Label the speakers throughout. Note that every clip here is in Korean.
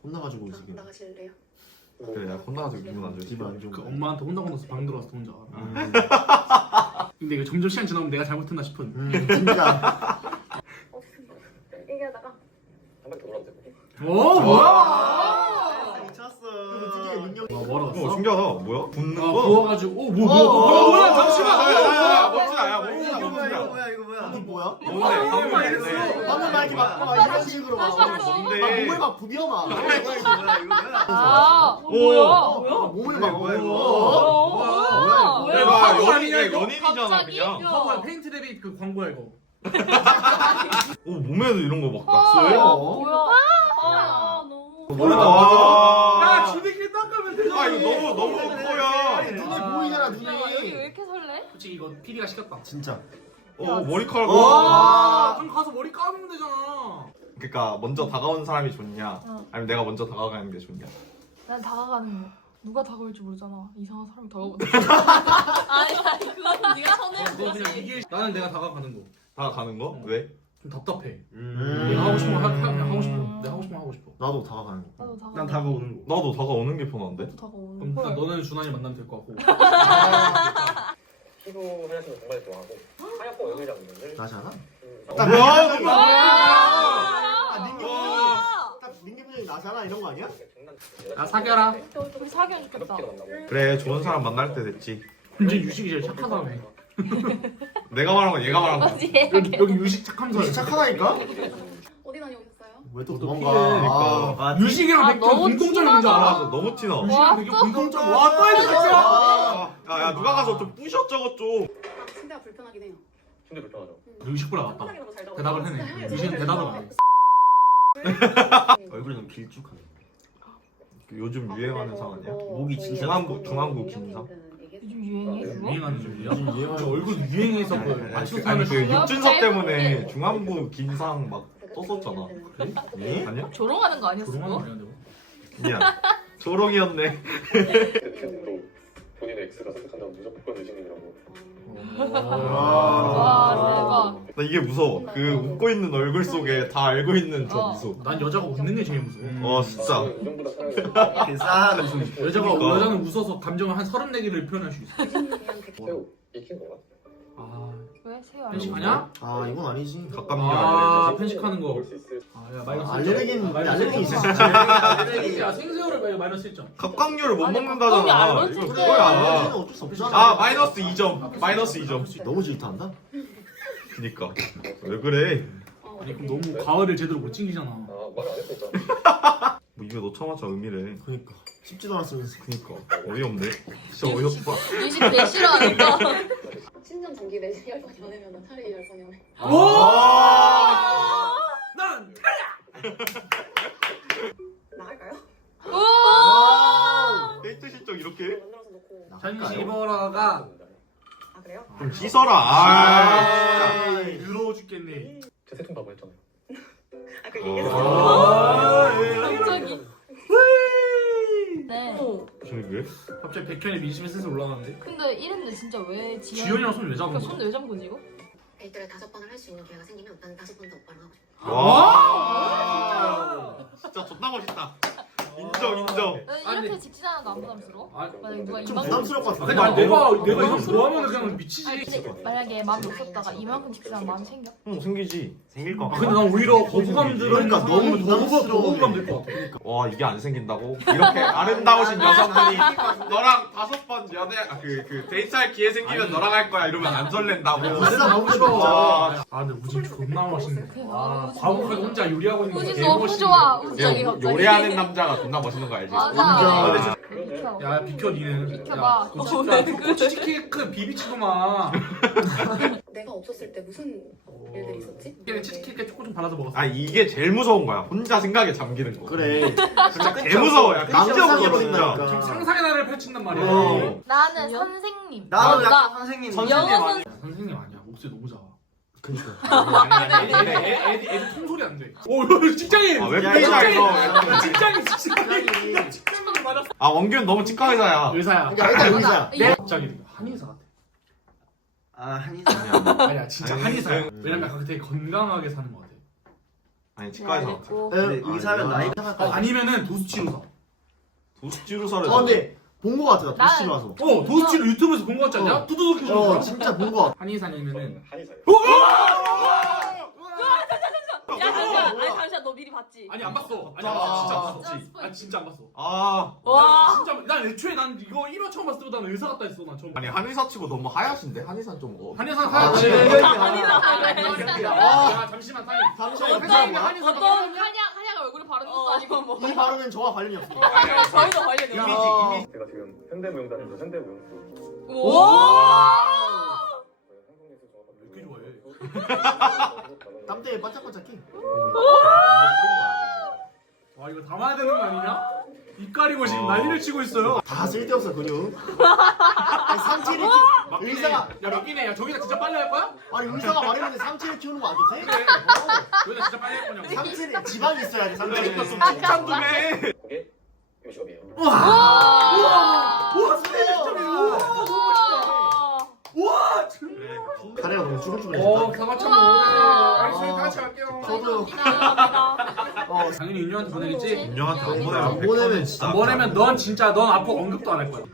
Speaker 1: 혼나가지고 지금.
Speaker 2: 나가실래요?
Speaker 3: 그래 야 혼나가지고 기분 안 좋지.
Speaker 1: 기분 안 좋은
Speaker 4: 그
Speaker 1: 거.
Speaker 4: 엄마한테 혼나서 방 들어와서 혼자. 근데 이거 점점 시간 지나면 내가 잘못했나 싶은.
Speaker 1: 진짜.
Speaker 2: 얘기하다가
Speaker 5: 한 바퀴 돌아도 되고.
Speaker 4: 오 뭐야?
Speaker 1: 미쳤어. 어떻게 능력?
Speaker 4: 와 뭐라 갔어?
Speaker 3: 신기하다. 뭐야? 붙는 거?
Speaker 4: 부어가지고 뭐야 잠시만.
Speaker 3: 멋지다. 야
Speaker 1: 이거
Speaker 3: 멋지다.
Speaker 1: 뭐야 이거 뭐야? 이거 뭐야?
Speaker 3: 뭔데? 방금 말했네.
Speaker 1: 방금 막 이렇게 막 이런 식으로 막
Speaker 3: 뭔데?
Speaker 1: 막 몸을 막 부벼 막. 이거 뭐야 이거 뭐야?
Speaker 6: 아,
Speaker 3: 오.
Speaker 6: 뭐야?
Speaker 1: 몸을 막
Speaker 3: 뭐야, 이거?
Speaker 1: 뭐야?
Speaker 3: 야,
Speaker 4: 뭐야?
Speaker 3: 연인이잖아
Speaker 6: 갑자기?
Speaker 3: 그냥.
Speaker 4: 성우야 페인트 데뷔 그 광고야 이거.
Speaker 3: 오 몸에도 이런 거 막
Speaker 6: 아,
Speaker 3: 낙서해?
Speaker 6: 뭐야? 아, 너무.
Speaker 3: 와.
Speaker 4: 야 주대길 닦으면 되잖아.
Speaker 3: 아 이거 너무 뽀뽀야.
Speaker 1: 눈에 보이잖아
Speaker 6: 야, 여기 왜
Speaker 1: 눈이.
Speaker 6: 이렇게 설레?
Speaker 4: 솔직히 이거 PD가 시켰다.
Speaker 1: 진짜.
Speaker 3: 머리카락.
Speaker 4: 와, 그럼 가서 머리 감으면 되잖아.
Speaker 3: 그러니까 먼저 다가오는 사람이 좋냐?
Speaker 6: 어.
Speaker 3: 아니면 내가 먼저 다가가는 게 좋냐?
Speaker 6: 난 다가가는 거. 누가 다가올지 모르잖아. 이상한 사람이 다가오면. 아니, 그건 네가 손해를
Speaker 4: 너 그냥
Speaker 6: 보지.
Speaker 4: 이게 나는 내가 다가가는 거.
Speaker 3: 다가가는 거? 왜?
Speaker 4: 좀 답답해.
Speaker 1: 음.
Speaker 4: 내가 하고 싶은 거 하고 싶어. 내가 하고 싶은 거 하고 싶어.
Speaker 1: 나도 다가가는 거.
Speaker 6: 나도 다가가.
Speaker 4: 난 다가오는 거.
Speaker 3: 나도 다가오는 게 편한데?
Speaker 6: 나도 다가오는
Speaker 4: 그럼
Speaker 6: 거.
Speaker 4: 일단 너는 준환이 만나면 될 것 같고.
Speaker 5: 피부 하얗시면 정말 좋아하고 하얗고 얼굴이랑 있는데
Speaker 1: 나지 않아?
Speaker 3: 뭐야?
Speaker 1: 아 닝기 딱 닝기 분이 나잖아 이런 거 아니야?
Speaker 4: 야 사겨라.
Speaker 6: 우리 사귀어 죽겠다.
Speaker 3: 그래 좋은 사람 만날 때 됐지.
Speaker 4: 이제 유식이 제일 착한 사람이야.
Speaker 3: 내가 말한 건 얘가 말한 거.
Speaker 6: 뭐지?
Speaker 4: 여기 유식 착한 사람.
Speaker 1: 진짜 착하다니까?
Speaker 2: 어디 다녀오셨어요?
Speaker 1: 왜 또
Speaker 4: 또
Speaker 1: 도망가?
Speaker 4: 피해.
Speaker 1: 아,
Speaker 4: 유식이랑
Speaker 6: 아,
Speaker 4: 백현
Speaker 6: 너무
Speaker 4: 공통점이 뭔지
Speaker 6: 티나다.
Speaker 4: 알아?
Speaker 3: 너무 티나.
Speaker 6: 와,
Speaker 4: 유식이랑 백현
Speaker 6: 또
Speaker 4: 공통점. 와또 이거 진짜.
Speaker 3: 야 누가 가서 좀 부셔 저것 좀.
Speaker 2: 아, 침대가 불편하긴 해요.
Speaker 5: 침대 불편하죠.
Speaker 4: 유식보다 낫다.
Speaker 2: 편하게 너무 잘 나와요.
Speaker 4: 대답을 해내. 유식은 대답을 안 해.
Speaker 1: 얼굴이 좀 길쭉하네.
Speaker 3: 요즘 유행하는 상 아니야?
Speaker 1: 목이 진짜
Speaker 3: 중앙부 긴상?
Speaker 6: 요즘 유행해 그거?
Speaker 4: 유행하는 중이야?
Speaker 1: 요즘 유행하는
Speaker 4: 저 얼굴 유행해서 그 맞춰서
Speaker 3: 아니
Speaker 4: 하는
Speaker 3: 그
Speaker 6: 뭐야?
Speaker 3: 육준섭 때문에
Speaker 6: 짧은
Speaker 3: 중앙부 긴상 막 떴었잖아.
Speaker 1: 예?
Speaker 3: 아니야?
Speaker 6: 조롱하는 거 아니었어?
Speaker 4: 조롱하는 거
Speaker 6: 그거?
Speaker 4: 아니야 내가?
Speaker 3: 미안. 조롱이었네.
Speaker 5: 대표님도 본인의 X가 선택한다면 무조건 의식님이라고.
Speaker 6: 와,
Speaker 3: 나 이게 무서워. 그 웃고 있는 얼굴 속에 다 알고 있는 저
Speaker 6: 어.
Speaker 3: 미소.
Speaker 4: 난 여자가 웃는 게 제일 무서워.
Speaker 3: 진짜.
Speaker 5: 이전보다 사랑해.
Speaker 1: 싸한 웃음.
Speaker 4: 여자는 웃어서 감정을 한 34개를 표현할 수 있어.
Speaker 5: 새우 익힌 건가?
Speaker 4: 아
Speaker 6: 왜 새우
Speaker 4: 편식하냐?
Speaker 1: 아 이건 아니지.
Speaker 3: 가깝냐?
Speaker 4: 아 편식하는 거.
Speaker 5: 먹을 수 있을.
Speaker 4: 아야 마이너스.
Speaker 1: 알레르기는 있어.
Speaker 4: 야 생새우를 마이너스 1점.
Speaker 3: 갑각류를 못
Speaker 6: 아니,
Speaker 3: 먹는다잖아.
Speaker 6: 갑각류
Speaker 3: 이거
Speaker 6: 알러지
Speaker 3: 그거야.
Speaker 1: 알레르기는 어쩔 수 없잖아.
Speaker 3: 아 마이너스 2점. 마이너스 2점.
Speaker 1: 너무 질투한다.
Speaker 3: 그니까 왜 그래?
Speaker 4: 아니 그럼 너무 가을을 제대로 못 챙기잖아.
Speaker 5: 말안 했으니까.
Speaker 3: 뭐 입에 넣자마자 의미래.
Speaker 1: 그니까 쉽지도 않았으면서.
Speaker 3: 그니까 어이없네. 진짜 어이없다.
Speaker 6: 유식 내 싫어하니까.
Speaker 2: 10년 장기 내 10번 연애면 차라리 10번 연애.
Speaker 4: 난
Speaker 2: 나갈까요?
Speaker 3: 데이트 실적 이렇게?
Speaker 2: 만들어서 놓고.
Speaker 4: 전시버라가
Speaker 2: 아 그래요?
Speaker 3: 좀 씻어라. 아.
Speaker 4: 유로워 죽겠네.
Speaker 5: 제 세통 바보 했잖아요.
Speaker 2: 아그
Speaker 3: 어.
Speaker 2: 얘기했어요.
Speaker 6: 갑자기. 네.
Speaker 3: 무슨 왜?
Speaker 4: 갑자기 백현의 민심이 슬슬 올라가는데.
Speaker 6: 근데 이랬는데 진짜 왜
Speaker 4: 지현이랑 손 왜 잡은
Speaker 6: 그러니까
Speaker 4: 거야?
Speaker 6: 손왜 잡은 거지 이거?
Speaker 2: 데이트를 5번을 할 수 있는 기회가 생기면 나는 5번 더 오빠랑 하고 싶어.
Speaker 3: 와. 진짜 존나 멋있다. 인정 인정.
Speaker 6: 이렇게
Speaker 4: 아니,
Speaker 6: 직진하는 거 안 부담스러워?
Speaker 4: 아,
Speaker 6: 만약에 누가
Speaker 1: 좀
Speaker 6: 이만큼
Speaker 1: 부담스러울 것
Speaker 4: 아,
Speaker 1: 같아.
Speaker 4: 근데 아니, 내가 이거 좋아하면 그냥
Speaker 6: 아니
Speaker 4: 미치지.
Speaker 6: 근데 만약에 마음이 없었다가 이만큼 직진하면 마음 생겨?
Speaker 3: 응 생기지. 생길 거.
Speaker 4: 아, 근데 난 오히려 거부감 들은
Speaker 1: 그러니까 너무 부담스러워.
Speaker 4: 거부감 들 것 같아.
Speaker 3: 와 이게 안 생긴다고? 이렇게 아름다우신 여성분이 너랑 5번 연애 그 데이트할 기회 생기면 너랑 할 거야 이러면 안 설렌다고.
Speaker 1: 진짜 너무 싫어.
Speaker 3: 와,
Speaker 4: 아 근데 우진 존나 멋있네.
Speaker 6: 그러니까.
Speaker 4: 와 과묵하게 혼자 요리하고 있는 거
Speaker 6: 우진
Speaker 4: 되게
Speaker 6: 너무
Speaker 4: 멋있네.
Speaker 6: 좋아. 우정이 갑자기.
Speaker 3: 요리하는 남자가 존나 멋있는 거 알지?
Speaker 6: 맞아.
Speaker 5: 그러네.
Speaker 4: 야 비켜 니는.
Speaker 6: 비켜봐.
Speaker 4: 치즈케이크 비비치도 마.
Speaker 2: 내가 없었을 때 무슨 일들이 있었지?
Speaker 4: 걔는 치즈케이크에 초코 좀 발라서 먹었어.
Speaker 3: 아 이게 제일 무서운 거야. 혼자 생각에 잠기는 거.
Speaker 1: 그래.
Speaker 3: 진짜 개 무서워. 야
Speaker 1: 낭
Speaker 3: 진짜
Speaker 1: 상해
Speaker 3: 무서워
Speaker 1: 보인다니까.
Speaker 3: 진짜.
Speaker 4: 지금 상상의 나를 펼친단 말이야.
Speaker 3: 어.
Speaker 6: 나는 선생님.
Speaker 1: 나는
Speaker 6: 나
Speaker 1: 약간 선생님.
Speaker 6: 영어 선
Speaker 4: 야, 선생님 아니야. 목소리 너무 작아.
Speaker 1: 그니까.
Speaker 4: 애들 통소리 안 돼. 오 이거 직장인.
Speaker 3: 아 웹페이지야 이거.
Speaker 4: 직장인.
Speaker 3: 아 원균 너무 직관의사야.
Speaker 4: 의사야.
Speaker 1: 야 일단 여기서.
Speaker 4: 내 갑자기 한의사 같아.
Speaker 1: 아 한의사.
Speaker 4: 아니야 진짜
Speaker 3: 아니,
Speaker 4: 한의사야.
Speaker 3: 그-
Speaker 4: 왜냐면 약간 되게 건강하게 사는 것 같아.
Speaker 3: 아니 치과에서
Speaker 6: 알겠고.
Speaker 1: 네, 의사면 나이
Speaker 4: 아니면은 도수치료사.
Speaker 3: 도수치료사를
Speaker 1: 근데 본 거 같아 나 도시로 와서.
Speaker 4: 도수치료 유튜브에서 본 거 같지 않냐? 두두둑 해주는
Speaker 1: 진짜 본 거 같아.
Speaker 4: 한의사님이면은
Speaker 5: 한의사예요.
Speaker 6: 야 잠시만. 아니 잠시만 너 미리 봤지?
Speaker 4: 아니 안 봤어. 아니
Speaker 3: 아,
Speaker 4: 안 봤어. 진짜 안
Speaker 3: 진짜
Speaker 4: 봤어. 아니 진짜 안 봤어.
Speaker 3: 아
Speaker 6: 와.
Speaker 4: 진짜 난 애초에 난 이거 1화 처음 봤을 때 난 의사 같다 했어. 난 처음.
Speaker 3: 아니 한의사 치고 너무 하얗신데 한의사 좀
Speaker 4: 한의사
Speaker 1: 아,
Speaker 4: 사야지.
Speaker 1: 네.
Speaker 4: 야 잠시만 타임.
Speaker 1: 잠시만요.
Speaker 6: 어떤
Speaker 1: 회사인가?
Speaker 4: 한의사
Speaker 6: 어떤 한약 얼굴에 바르는 것도 아니고 뭐.
Speaker 1: 이 발언은 저와 관련이 없습니다.
Speaker 6: 저희도 관련이
Speaker 3: 이미지
Speaker 6: 없어.
Speaker 3: 이미지.
Speaker 5: 제가 지금 현대무용단에서 현대무용수.
Speaker 6: 오.
Speaker 4: 왜 이렇게 좋아해?
Speaker 1: 땀때에 반짝반짝해.
Speaker 4: 와 이거 담아야 되는 거 아니냐? 입 가리고 지금 난리를 치고 있어요.
Speaker 1: 다 쓸데없어 근육. 아니, 상체를 의사가
Speaker 4: 야 맞기네. 야 저기다 진짜 빨리 할 거야?
Speaker 1: 아니 의사가 말했는데 상체를 키우는 거 안 좋대?
Speaker 4: 그래. 여기다 진짜 빨리 할 거냐고.
Speaker 1: 상체를 지방이 있어야 돼. 상체에.
Speaker 3: 좀 칭찬 좀 해.
Speaker 5: 그게 요식업이에요.
Speaker 4: 와
Speaker 1: 진짜요?
Speaker 4: 와.
Speaker 1: 다리가 너무 쭈글쭈글.
Speaker 4: 사과참 오래. 알겠어요. 다 같이 갈게요.
Speaker 1: 저도
Speaker 4: 당연히 윤영한테 보내겠지?
Speaker 3: 윤영한테 안 보내면
Speaker 1: 안 보내면
Speaker 3: 진짜.
Speaker 4: 안 보내면 넌 진짜 넌 앞으로 언급도 안 할 거야.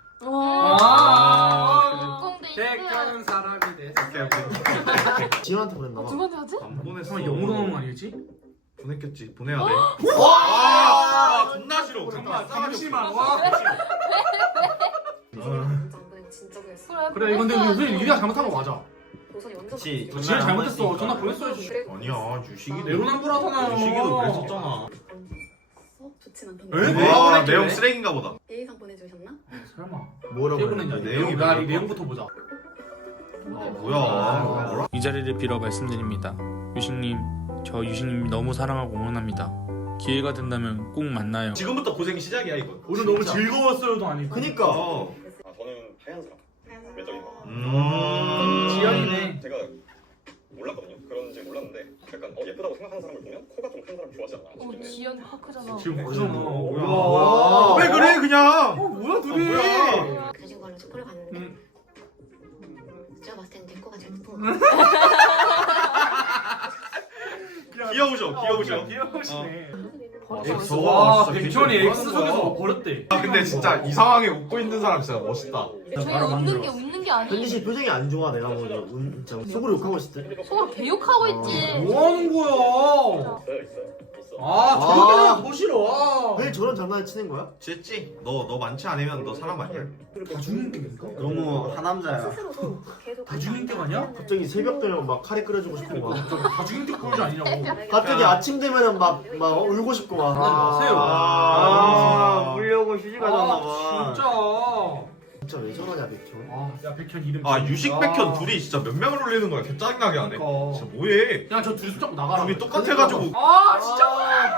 Speaker 4: 택하는 사람이 돼.
Speaker 1: 지현한테 보냈나 봐.
Speaker 6: 누구한테 하지?
Speaker 3: 안 보냈어.
Speaker 4: 설마 영으로 나오는 거 아니겠지?
Speaker 3: 보냈겠지. 보내야 돼.
Speaker 1: 와!
Speaker 3: 존나 싫어.
Speaker 4: 잠깐만 잠시만. 와.
Speaker 2: 진짜 그랬어.
Speaker 4: 그래 이건 근데 우리 유리가 잘못한 거 맞아.
Speaker 2: 도선이 완전
Speaker 3: 그치.
Speaker 4: 너 지혜 잘못했어. 전화 보냈어야지.
Speaker 3: 아니야 유식이도.
Speaker 4: 내로남불하잖아요.
Speaker 3: 유식이도 그랬었잖아.
Speaker 2: 좋진 않던데.
Speaker 4: 에?
Speaker 3: 와
Speaker 4: 뭐라
Speaker 3: 내용
Speaker 4: 그랬길래?
Speaker 3: 쓰레기인가 보다.
Speaker 2: 예의상 보내주셨나?
Speaker 4: 설마.
Speaker 1: 뭐라고
Speaker 4: 태블릿
Speaker 1: 했는데?
Speaker 4: 내용이
Speaker 3: 내용이
Speaker 4: 나 이 내용부터 보자.
Speaker 3: 아 뭐야. 뭐라?
Speaker 7: 이 자리를 빌어 말씀드립니다. 유식님, 저 유식님 너무 사랑하고 응원합니다. 기회가 된다면 꼭 만나요.
Speaker 3: 지금부터 고생 시작이야 이거.
Speaker 4: 오늘 너무
Speaker 1: 진짜.
Speaker 4: 즐거웠어요도 아니고.
Speaker 1: 그니까.
Speaker 3: 어.
Speaker 5: 아 저는 하얀 사람. 매적인 거.
Speaker 4: 지연이네.
Speaker 5: 제가 몰랐거든요. 그런지 몰랐는데 약간 예쁘다고 생각하는 사람을 보면 코가 좀 큰 사람 좋아하지 않나 싶은데
Speaker 6: 지연 파크잖아.
Speaker 4: 지금 그잖아.
Speaker 1: 와.
Speaker 3: 왜 그래 그냥.
Speaker 4: 뭐야 둘이?
Speaker 3: 뭐야.
Speaker 2: 그래진 걸로 촛불을 봤는데
Speaker 4: 음.
Speaker 2: 제가 봤을 땐내 거가 제일 예쁜 거
Speaker 3: 귀여우셔 귀여우셔.
Speaker 4: 귀여우시네.
Speaker 3: 엑소.
Speaker 4: 와
Speaker 3: 진짜
Speaker 4: 백현이
Speaker 3: 괜찮은
Speaker 4: 엑스
Speaker 3: 거야.
Speaker 4: 속에서 버렸대.
Speaker 3: 아 근데 진짜 이 상황에 웃고 있는 사람 진짜 멋있다.
Speaker 6: 저희 웃는 게 웃는 게
Speaker 1: 현지
Speaker 6: 아니.
Speaker 1: 씨 표정이 안 좋아. 내가 뭐 진짜 속으로 욕하고 있을 때.
Speaker 6: 속으로 개욕하고 있지.
Speaker 4: 뭐 하는 거야?
Speaker 5: 있어요.
Speaker 4: 아 저렇게 되면 더 싫어.
Speaker 1: 왜 저런 장난을 치는 거야?
Speaker 3: 됐지? 너 많지 않으면 너 사람 아니야?
Speaker 4: 다 죽는 게니까.
Speaker 1: 너무 하남자야.
Speaker 2: 스스로도 계속
Speaker 4: 다 죽인 격 아니야?
Speaker 1: 갑자기 새벽 되면 막 카레 끓여주고 싶고 막.
Speaker 4: 다 죽인 격 보여줘 아니냐고.
Speaker 1: 갑자기 아침 되면은 막 울고 싶고 막.
Speaker 4: 마세요.
Speaker 1: 울려고 휴지
Speaker 4: 아, 진짜.
Speaker 1: 진짜 왜 저러냐 백현.
Speaker 4: 야 백현 이름.
Speaker 3: 아
Speaker 4: 진짜.
Speaker 3: 유식 백현 둘이 진짜 몇 명을 올리는 거야? 개 짜증나게 하네.
Speaker 4: 그러니까.
Speaker 3: 진짜 뭐해?
Speaker 4: 야 저 둘이 손잡고 나가라.
Speaker 3: 둘이 똑같아가지고.
Speaker 4: 아 진짜.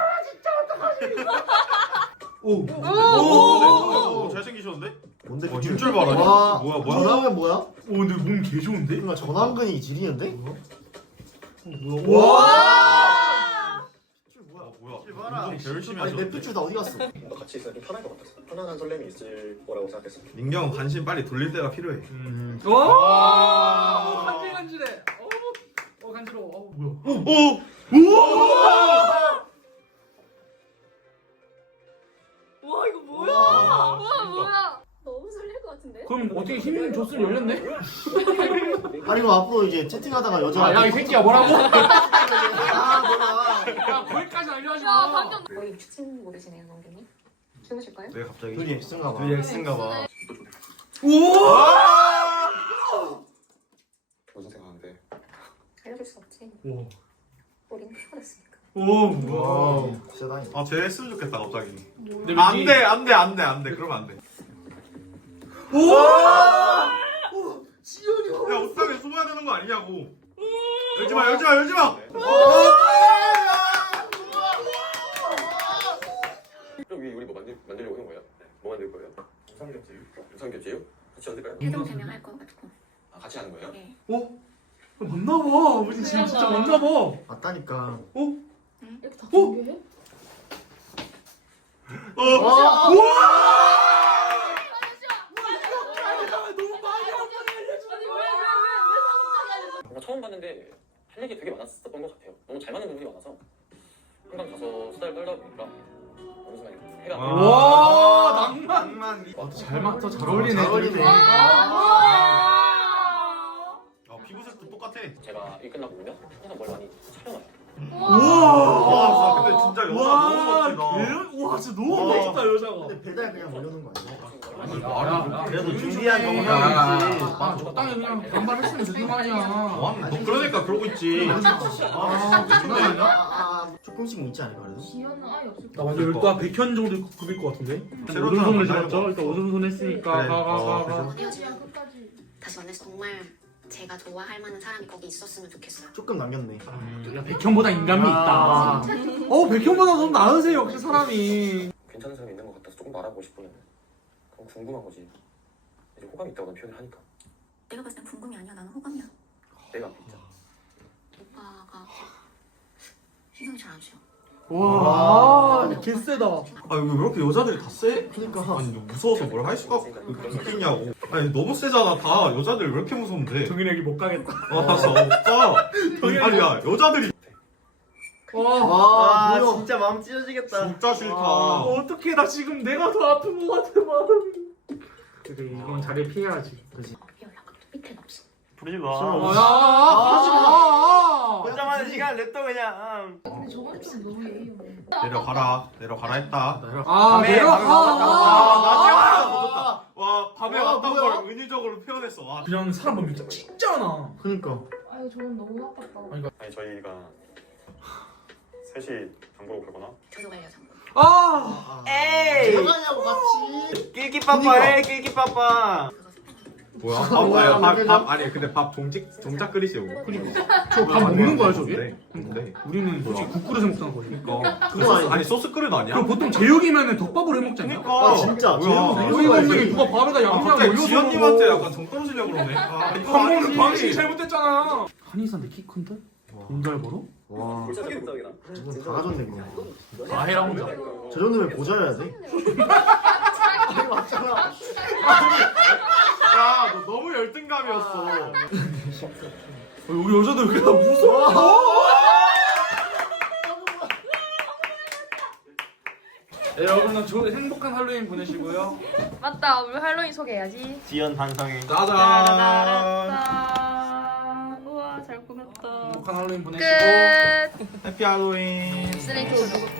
Speaker 3: 오 잘생기셨는데?
Speaker 1: 뭔데
Speaker 3: 와 힘줄 봐라.
Speaker 1: 와.
Speaker 3: 뭐야 뭐야?
Speaker 1: 전화면 뭐야?
Speaker 4: 오 근데 몸 개 좋은데?
Speaker 1: 뭔가 전완근이 지리는데?
Speaker 3: 와. 뭐야? 운동 개 열심히
Speaker 1: 아니 내
Speaker 3: 하셨는데.
Speaker 1: 핏줄 다 어디 갔어?
Speaker 5: 뭔가 같이 있으면 좀 편할 것 같았어. 편안한 설렘이 있을 거라고 생각했어.
Speaker 3: 민경은 관심 빨리 돌릴 때가 필요해.
Speaker 4: 오 간질간질해. 간지러워. 뭐야?
Speaker 3: 오!
Speaker 6: 와 이거 뭐야? 뭐야?
Speaker 2: 너무 설렐 것 같은데?
Speaker 4: 그럼 어떻게 힘 줬으면 열렸네?
Speaker 1: 아니 그럼 앞으로 이제 채팅하다가 여자.
Speaker 4: 야 이 새끼야 뭐라고?
Speaker 1: 뭐라.
Speaker 4: 야 거기까지 알려하지
Speaker 6: 야
Speaker 4: 마.
Speaker 6: 방금
Speaker 2: 거의 축친 모드시네요, 남편이. 주무실까요?
Speaker 3: 왜 갑자기?
Speaker 1: 둘이 X인가 봐.
Speaker 3: 둘이 X인가 봐.
Speaker 5: 무슨 생각하는데?
Speaker 2: 알려줄 수 없지.
Speaker 4: 오.
Speaker 2: 우린 헤어졌으니까.
Speaker 1: 와. 진짜 다행이다.
Speaker 3: 아, 쟤 했으면 좋겠다, 갑자기.
Speaker 4: 근데
Speaker 3: 안
Speaker 4: 왠지-
Speaker 3: 돼, 안 돼, 안 돼, 안 돼. 그러면 안 돼.
Speaker 4: 지연이
Speaker 3: 야, 옷상에 숨어야 되는 거 아니냐고. 열지 마, 열지 마, 열지 마!
Speaker 5: 그럼 우리 뭐 만들려고 하는 거예요? 뭐 만들 거예요? 우상겹 제육? 같이 만들까요?
Speaker 2: 해동 제명할 거 가지고.
Speaker 5: 아, 같이 하는 거예요?
Speaker 2: 네.
Speaker 4: 맞나봐. 우리 지금 진짜 맞나봐.
Speaker 1: 맞다니까.
Speaker 6: 이렇게 다 준비해?
Speaker 1: 와.
Speaker 5: 뭔가 처음 봤는데 할 얘기 되게 많았었던 것 같아요. 너무 잘 맞는 부분이 많아서 한강 가서 수다를 떨다 보니까 어느 순간 해가
Speaker 4: 와 낭만.
Speaker 3: 낭만.
Speaker 4: 잘 맞다. 잘 어울리네.
Speaker 1: 잘 어울리네.
Speaker 3: 피부색도 똑같아.
Speaker 5: 제가 일 끝나고 오면 항상 뭘 많이 촬영해요.
Speaker 3: 와, 근데 진짜 여자 너무 멋지다.
Speaker 4: 와 진짜 너무
Speaker 1: 와.
Speaker 4: 멋있다 여자가.
Speaker 1: 근데 배달 그냥 올려놓은 거 아니야?
Speaker 4: 야,
Speaker 1: 그래도 준비한
Speaker 3: 야,
Speaker 1: 정도는 있지.
Speaker 4: 아 적당히 그냥 반말했으면 되는 거 아니야.
Speaker 3: 너 그러니까 그러고 있지.
Speaker 1: 조금씩 있지 않을까 그래도?
Speaker 6: 지연은 아예 없을
Speaker 4: 나 완전 일단 100현 정도 급일 것 같은데?
Speaker 3: 새로운
Speaker 4: 오른손을
Speaker 3: 사람
Speaker 4: 잡았죠? 일단 오른손 했으니까
Speaker 3: 그래.
Speaker 4: 가.
Speaker 6: 거야. 끝까지.
Speaker 2: 다시 만나서 정말 제가 좋아할 만한 사람이 거기 있었으면 좋겠어요.
Speaker 1: 조금 남겼네.
Speaker 4: 야 백현보다 인간미 있다. 백현보다 더 나으세요 역시 사람이.
Speaker 5: 괜찮은 사람이 있는 것 같아서 조금 더 알아보고 싶으면 그럼 궁금한 거지. 이제 호감이 있다고 난 표현을 하니까
Speaker 2: 내가 봤을 땐 궁금이 아니야. 나는 호감이야.
Speaker 5: 내가 앞에 있잖아.
Speaker 2: 오빠가 신경이 잘 안 써요.
Speaker 4: 와 개쎄다.
Speaker 3: 아 여기 왜 이렇게 여자들이 다 세?
Speaker 1: 그니까.
Speaker 3: 아니 너 무서워서 뭘 할 수가 없겠냐고. 아니 너무 세잖아 다. 여자들 왜 이렇게 무서운데?
Speaker 4: 정인 여기 못 가겠다.
Speaker 3: 와서 없다. 아니야 여자들이
Speaker 1: 와 진짜 마음 찢어지겠다.
Speaker 3: 진짜 싫다.
Speaker 4: 어떡해 나 지금 내가 더 아픈 것 같아 마음이. 그래 이건 자리를 피해야지.
Speaker 2: 야, 약간 밑에는 없어.
Speaker 1: 부르지 마.
Speaker 4: 하지 마.
Speaker 1: 혼자만의 시간 냅둬 그냥.
Speaker 6: 근데 저건 좀 너무 예의요.
Speaker 3: 내려가라 했다.
Speaker 4: 내려가.
Speaker 3: 와 밤에
Speaker 1: 와,
Speaker 3: 왔던
Speaker 1: 뭐야?
Speaker 3: 걸 은유적으로 표현했어. 와.
Speaker 4: 그냥 사람 보면 진짜 찢잖아.
Speaker 1: 그니까.
Speaker 6: 아유 저건 너무 아깝다.
Speaker 5: 아니 저희가 셋이 장보러 가거나
Speaker 2: 저도 가려고.
Speaker 1: 에이. 들어가냐고 같이.
Speaker 3: 낄끼빠빠해 낄끼빠빠. 뭐야?
Speaker 1: 뭐야,
Speaker 3: 밥 아니 근데 밥 종작 끓이세요.
Speaker 4: 밥 먹는 거야 저게?
Speaker 3: 근데
Speaker 4: 우리는 솔직히 국그릇에 먹잖아 거의.
Speaker 3: 그러니까
Speaker 1: 그거 아니야?
Speaker 3: 아니 소스 그릇 아니야?
Speaker 4: 그럼 보통 제육이면은 덮밥으로 해 먹지 않냐?
Speaker 3: 그러니까.
Speaker 1: 아 진짜.
Speaker 3: 뭐야?
Speaker 4: 어이가 없는 게 누가 밥에다 양념
Speaker 3: 갑자기
Speaker 4: 올려서
Speaker 3: 지연님한테
Speaker 4: 먹어.
Speaker 3: 약간 정 떨어지려고 그러네.
Speaker 4: 밥 먹는 방식이 잘못됐잖아. 한의사인데 키 큰데? 돈 잘 벌어?
Speaker 1: 와.
Speaker 5: 사기극장이다.
Speaker 1: 이건 다 가졌네 그냥.
Speaker 4: 다 해라 혼자.
Speaker 1: 저 정도면 보자여야 돼. 아니 맞잖아.
Speaker 3: 야, 너 너무 열등감이었어.
Speaker 4: 우리 여자들 왜 다 무서워? 네, 여러분 좋은 행복한 할로윈 보내시고요.
Speaker 6: 맞다. 우리 할로윈 소개해야지.
Speaker 1: 지연 반성해.
Speaker 3: 짜잔.
Speaker 6: 따라라라따. 우와 잘 꾸몄다.
Speaker 4: 행복한 할로윈 보내시고.
Speaker 6: 끝.
Speaker 3: 해피 할로윈.
Speaker 6: 쓰레기 누구